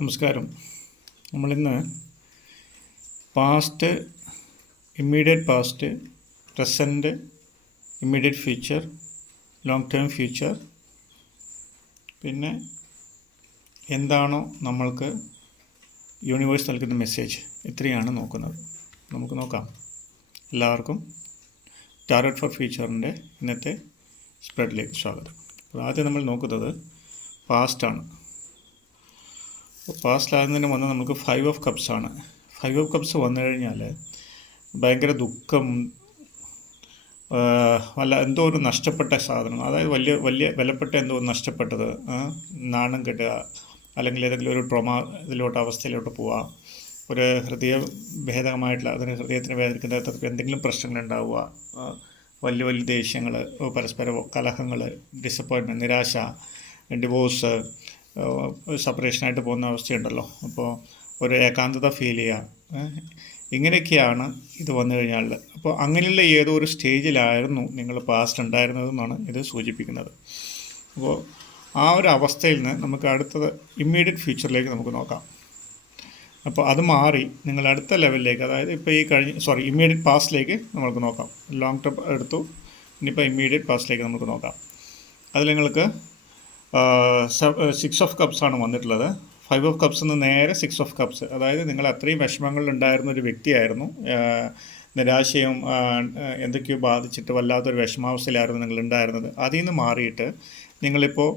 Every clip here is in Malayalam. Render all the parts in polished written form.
നമസ്കാരം. നമ്മളിന്ന് past, immediate past, present, immediate future, long term future, പിന്നെ എന്താണോ നമ്മൾക്ക് യൂണിവേഴ്സ് നൽകുന്ന മെസ്സേജ്, ഇത്രയാണ് നോക്കുന്നത്. നമുക്ക് നോക്കാം. എല്ലാവർക്കും ടാരോട്ട് ഫോർ ഫ്യൂച്ചറിൻ്റെ ഇന്നത്തെ സ്പ്രെഡിലേക്ക് സ്വാഗതം. അപ്പോൾ ആദ്യം നമ്മൾ നോക്കുന്നത് പാസ്റ്റാണ്. പാസ്റ്റിലാകുന്നതിന് വന്ന് നമുക്ക് 5 ഓഫ് കപ്സ് ആണ്. 5 ഓഫ് കപ്സ് വന്നു കഴിഞ്ഞാൽ ഭയങ്കര ദുഃഖം, എന്തോ ഒരു നഷ്ടപ്പെട്ട സാധനം, അതായത് വലിയ വലിയ വിലപ്പെട്ട എന്തോ നഷ്ടപ്പെട്ടത്, നാണം കെട്ടുക, അല്ലെങ്കിൽ ഏതെങ്കിലും ഒരു അവസ്ഥയിലോട്ട് പോവുക, ഒരു ഹൃദയഭേദകമായിട്ടുള്ള അതിന് ഹൃദയത്തിന് വേദനിക്കുന്ന എന്തെങ്കിലും പ്രശ്നങ്ങളുണ്ടാവുക, വലിയ വലിയ ദേഷ്യങ്ങൾ, പരസ്പര കലഹങ്ങൾ, ഡിസപ്പോയിൻമെൻറ്റ്, നിരാശ, ഡിവോഴ്സ്, സെപ്പറേഷനായിട്ട് പോകുന്ന അവസ്ഥയുണ്ടല്ലോ. അപ്പോൾ ഒരു ഏകാന്തത ഫീൽ ചെയ്യുക, ഇങ്ങനെയൊക്കെയാണ് ഇത് വന്നു കഴിഞ്ഞാൽ. അപ്പോൾ അങ്ങനെയുള്ള ഏതോ ഒരു സ്റ്റേജിലായിരുന്നു നിങ്ങൾ പാസ്റ്റ് ഉണ്ടായിരുന്നതെന്നാണ് ഇത് സൂചിപ്പിക്കുന്നത്. അപ്പോൾ ആ ഒരു അവസ്ഥയിൽ നിന്ന് നമുക്ക് അടുത്തത് ഇമ്മീഡിയറ്റ് ഫ്യൂച്ചറിലേക്ക് നമുക്ക് നോക്കാം. അപ്പോൾ അത് മാറി നിങ്ങൾ അടുത്ത ലെവലിലേക്ക്, അതായത് ഇപ്പോൾ ഇമ്മീഡിയറ്റ് പാസ്റ്റിലേക്ക് നമുക്ക് നോക്കാം. ലോങ് ടേം എടുത്തു, ഇനിയിപ്പോൾ ഇമ്മീഡിയറ്റ് പാസ്റ്റിലേക്ക് നമുക്ക് നോക്കാം. അതിൽ നിങ്ങൾക്ക് 6 ഓഫ് കപ്സ് ആണ് വന്നിട്ടുള്ളത്. 5 ഓഫ് കപ്സ് നിന്ന് നേരെ 6 ഓഫ് കപ്സ്, അതായത് നിങ്ങൾ അത്രയും വിഷമങ്ങളിലുണ്ടായിരുന്ന ഒരു വ്യക്തിയായിരുന്നു. നിരാശയും എന്തൊക്കെയോ ബാധിച്ചിട്ട് വല്ലാത്തൊരു വിഷമാവസ്ഥയിലായിരുന്നു നിങ്ങളുണ്ടായിരുന്നത്. അതിൽ നിന്ന് മാറിയിട്ട് നിങ്ങളിപ്പോൾ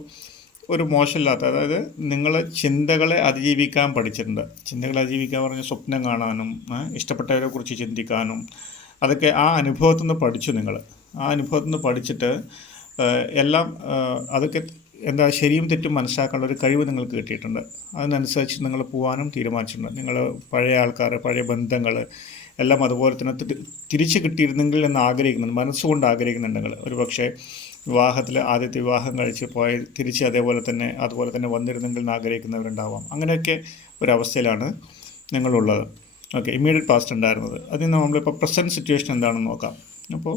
ഒരു മോശമില്ലാത്ത, അതായത് നിങ്ങൾ ചിന്തകളെ അതിജീവിക്കാൻ പഠിച്ചിട്ടുണ്ട്. ചിന്തകളെ അതിജീവിക്കാൻ പറഞ്ഞാൽ സ്വപ്നം കാണാനും ഇഷ്ടപ്പെട്ടവരെ കുറിച്ച് ചിന്തിക്കാനും, അതൊക്കെ ആ അനുഭവത്തിൽ നിന്ന് പഠിച്ചു. നിങ്ങൾ ആ അനുഭവത്തിൽ നിന്ന് പഠിച്ചിട്ട് എല്ലാം അതൊക്കെ ശരിയും തെറ്റും മനസ്സിലാക്കാനുള്ള ഒരു കഴിവ് നിങ്ങൾക്ക് കിട്ടിയിട്ടുണ്ട്. അതിനനുസരിച്ച് നിങ്ങൾ പോകാനും തീരുമാനിച്ചിട്ടുണ്ട്. നിങ്ങൾ പഴയ ആൾക്കാർ, പഴയ ബന്ധങ്ങൾ എല്ലാം അതുപോലെ തന്നെ തിരിച്ച് കിട്ടിയിരുന്നെങ്കിൽ എന്ന് ആഗ്രഹിക്കുന്നുണ്ട്, മനസ്സുകൊണ്ട് ആഗ്രഹിക്കുന്നുണ്ട്. നിങ്ങൾ ഒരു പക്ഷേ വിവാഹത്തിൽ ആദ്യത്തെ വിവാഹം കഴിച്ച് തിരിച്ച് അതുപോലെ തന്നെ വന്നിരുന്നെങ്കിൽ എന്ന് ആഗ്രഹിക്കുന്നവരുണ്ടാവാം. അങ്ങനെയൊക്കെ ഒരവസ്ഥയിലാണ് നിങ്ങളുള്ളത്. ഓക്കെ, ഇമ്മീഡിയറ്റ് പാസ്റ്റ് ഉണ്ടായിരുന്നത്. അതിൽ നിന്ന് നമ്മളിപ്പോൾ പ്രസൻറ്റ് സിറ്റുവേഷൻ എന്താണെന്ന് നോക്കാം. അപ്പോൾ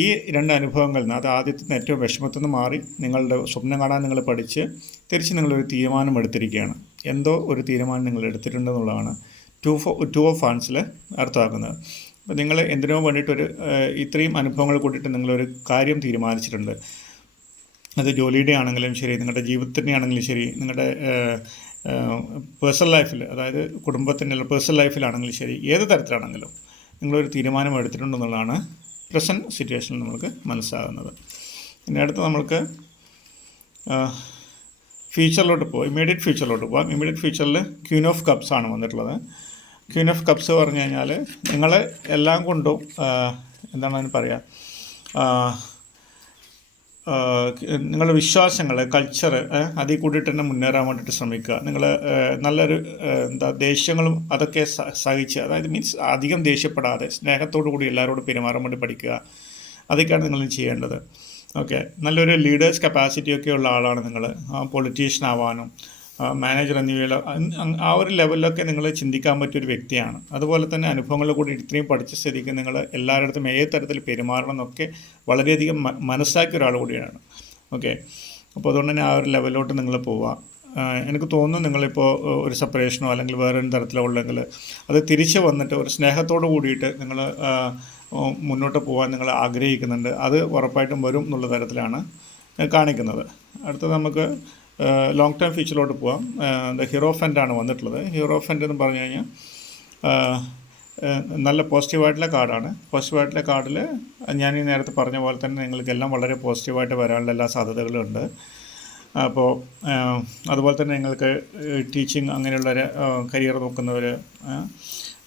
ഈ 2 അനുഭവങ്ങളിൽ നിന്ന്, അത് ആദ്യത്തെ ഏറ്റവും വിഷമത്തിൽ നിന്ന് മാറി നിങ്ങളുടെ സ്വപ്നം കാണാൻ നിങ്ങൾ പഠിച്ച് തിരിച്ച് നിങ്ങളൊരു തീരുമാനം എടുത്തിരിക്കുകയാണ്. എന്തോ ഒരു തീരുമാനം നിങ്ങൾ എടുത്തിട്ടുണ്ടെന്നുള്ളതാണ് 2 ഓഫ് ഫാൻസിൽ അർത്ഥമാക്കുന്നത്. അപ്പോൾ നിങ്ങൾ എന്തിനോ വേണ്ടിയിട്ടൊരു ഇത്രയും അനുഭവങ്ങൾ കൂട്ടിയിട്ട് നിങ്ങളൊരു കാര്യം തീരുമാനിച്ചിട്ടുണ്ട്. അത് ജോലിയുടെ ആണെങ്കിലും ശരി, നിങ്ങളുടെ ജീവിതത്തിൻ്റെ ആണെങ്കിലും ശരി, നിങ്ങളുടെ പേഴ്സണൽ ലൈഫിൽ, അതായത് കുടുംബത്തിൻ്റെ പേഴ്സണൽ ലൈഫിലാണെങ്കിലും ശരി, ഏത് തരത്തിലാണെങ്കിലും നിങ്ങളൊരു തീരുമാനം എടുത്തിട്ടുണ്ടെന്നുള്ളതാണ് പ്രസൻറ്റ് സിറ്റുവേഷനിൽ നമുക്ക് മനസ്സിലാകുന്നത്. പിന്നെ അടുത്ത് നമ്മൾക്ക് ഫ്യൂച്ചറിലോട്ട് പോകാം. ഇമ്മീഡിയറ്റ് ഫ്യൂച്ചറിലോട്ട് പോകാം. ഇമ്മീഡിയറ്റ് ഫ്യൂച്ചറിൽ ക്വീൻ ഓഫ് കപ്സ് ആണ് വന്നിട്ടുള്ളത്. ക്വീൻ ഓഫ് കപ്സ് പറഞ്ഞു കഴിഞ്ഞാൽ നിങ്ങൾ എല്ലാം കൊണ്ടും എന്താണ് അതിന് പറയുക, നിങ്ങളുടെ വിശ്വാസങ്ങൾ, കൾച്ചർ, അതിൽ കൂടിയിട്ട് തന്നെ മുന്നേറാൻ വേണ്ടിയിട്ട് ശ്രമിക്കുക. നിങ്ങൾ നല്ലൊരു ദേഷ്യങ്ങളും അതൊക്കെ സഹിച്ച്, അതായത് മീൻസ് അധികം ദേഷ്യപ്പെടാതെ സ്നേഹത്തോടു കൂടി എല്ലാവരോടും പെരുമാറാൻ വേണ്ടി പഠിക്കുക. അതൊക്കെയാണ് നിങ്ങൾ ചെയ്യേണ്ടത്. ഓക്കെ, നല്ലൊരു ലീഡേഴ്സ് കപ്പാസിറ്റിയൊക്കെ ഉള്ള ആളാണ് നിങ്ങൾ. പൊളിറ്റീഷ്യൻ ആവാനും മാനേജർ എന്നിവയിൽ ആ ഒരു ലെവലിലൊക്കെ നിങ്ങൾ ചിന്തിക്കാൻ പറ്റിയൊരു വ്യക്തിയാണ്. അതുപോലെ തന്നെ അനുഭവങ്ങളിൽ കൂടി ഇത്രയും പഠിച്ച സ്ഥിതിക്ക് നിങ്ങൾ എല്ലായിടത്തും ഏത് തരത്തിൽ പെരുമാറണം എന്നൊക്കെ വളരെയധികം മനസ്സിലാക്കിയ ഒരാൾ കൂടിയാണ്. ഓക്കെ, അപ്പോൾ അതുകൊണ്ട് തന്നെ ആ ഒരു ലെവലിലോട്ട് നിങ്ങൾ പോവുക. എനിക്ക് തോന്നുന്നു നിങ്ങളിപ്പോൾ ഒരു സെപ്പറേഷനോ അല്ലെങ്കിൽ വേറൊരു തരത്തിലോ ഉള്ളെങ്കിൽ അത് തിരിച്ച് വന്നിട്ട് ഒരു സ്നേഹത്തോട് കൂടിയിട്ട് നിങ്ങൾ മുന്നോട്ട് പോകാൻ നിങ്ങൾ ആഗ്രഹിക്കുന്നുണ്ട്. അത് ഉറപ്പായിട്ടും വരും എന്നുള്ള തരത്തിലാണ് കാണിക്കുന്നത്. അടുത്തത് നമുക്ക് ലോങ് ടേം ഫ്യൂച്ചറിലോട്ട് പോകാം. ഹീറോഫൻ്റ് ആണ് വന്നിട്ടുള്ളത്. ഹീറോഫൻ്റ് എന്ന് പറഞ്ഞു കഴിഞ്ഞാൽ നല്ല പോസിറ്റീവായിട്ടുള്ള കാർഡാണ്. പോസിറ്റീവായിട്ടുള്ള കാർഡിൽ ഞാൻ ഈ നേരത്തെ പറഞ്ഞ പോലെ തന്നെ നിങ്ങൾക്കെല്ലാം വളരെ പോസിറ്റീവായിട്ട് വരാനുള്ള എല്ലാ സാധ്യതകളും ഉണ്ട്. അപ്പോൾ അതുപോലെ തന്നെ നിങ്ങൾക്ക് ടീച്ചിങ് അങ്ങനെയുള്ള കരിയർ നോക്കുന്നവർ,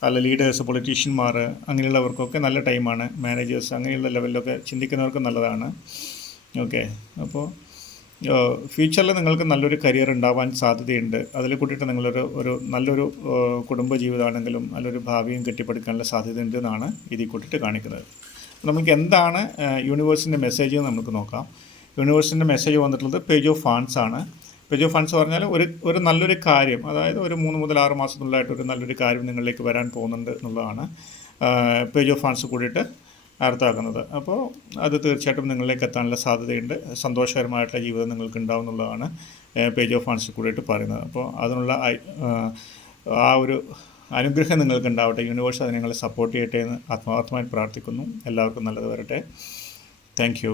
അല്ല ലീഡേഴ്സ്, പൊളിറ്റീഷ്യന്മാർ, അങ്ങനെയുള്ളവർക്കൊക്കെ നല്ല ടൈമാണ്. മാനേജേഴ്സ് അങ്ങനെയുള്ള ലെവലിലൊക്കെ ചിന്തിക്കുന്നവർക്ക് നല്ലതാണ്. ഓക്കെ, അപ്പോൾ ഫ്യൂച്ചറിൽ നിങ്ങൾക്ക് നല്ലൊരു കരിയർ ഉണ്ടാവാൻ സാധ്യതയുണ്ട്. അതിൽ കൂട്ടിയിട്ട് നിങ്ങളൊരു നല്ലൊരു കുടുംബജീവിതമാണെങ്കിലും നല്ലൊരു ഭാവിയും കെട്ടിപ്പടുക്കാനുള്ള സാധ്യതയുണ്ട് എന്നാണ് ഇതിൽ കൂട്ടിയിട്ട് കാണിക്കുന്നത്. നമുക്ക് എന്താണ് യൂണിവേഴ്സിൻ്റെ മെസ്സേജ് നമുക്ക് നോക്കാം. യൂണിവേഴ്സിൻ്റെ മെസ്സേജ് വന്നിട്ടുള്ളത് പേജ് ഓഫ് ഫാൻസ് ആണ്. പേജ് ഓഫ് ഫാൻസ് പറഞ്ഞാൽ ഒരു നല്ലൊരു കാര്യം, അതായത് ഒരു 3 മുതൽ 6 മാസത്തിനുള്ളിലായിട്ട് ഒരു നല്ലൊരു കാര്യം നിങ്ങളിലേക്ക് വരാൻ പോകുന്നുണ്ട് എന്നുള്ളതാണ് പേജ് ഓഫ് ഫാൻസ് കൂടിയിട്ട് അർത്ഥമാക്കുന്നത്. അപ്പോൾ അത് തീർച്ചയായിട്ടും നിങ്ങളിലേക്ക് എത്താനുള്ള സാധ്യതയുണ്ട്. സന്തോഷകരമായിട്ടുള്ള ജീവിതം നിങ്ങൾക്ക് ഉണ്ടാവുമെന്നുള്ളതാണ് പേജ് ഓഫ് ഫണ്ട്സിൽ കൂടിയിട്ട് പറയുന്നത്. അപ്പോൾ അതിനുള്ള ആ ഒരു അനുഗ്രഹം നിങ്ങൾക്ക് ഉണ്ടാവട്ടെ. യൂണിവേഴ്സ് അത് നിങ്ങളെ സപ്പോർട്ട് ചെയ്യട്ടെ എന്ന് ആത്മാർത്ഥമായി പ്രാർത്ഥിക്കുന്നു. എല്ലാവർക്കും നല്ലത് വരട്ടെ. Thank you.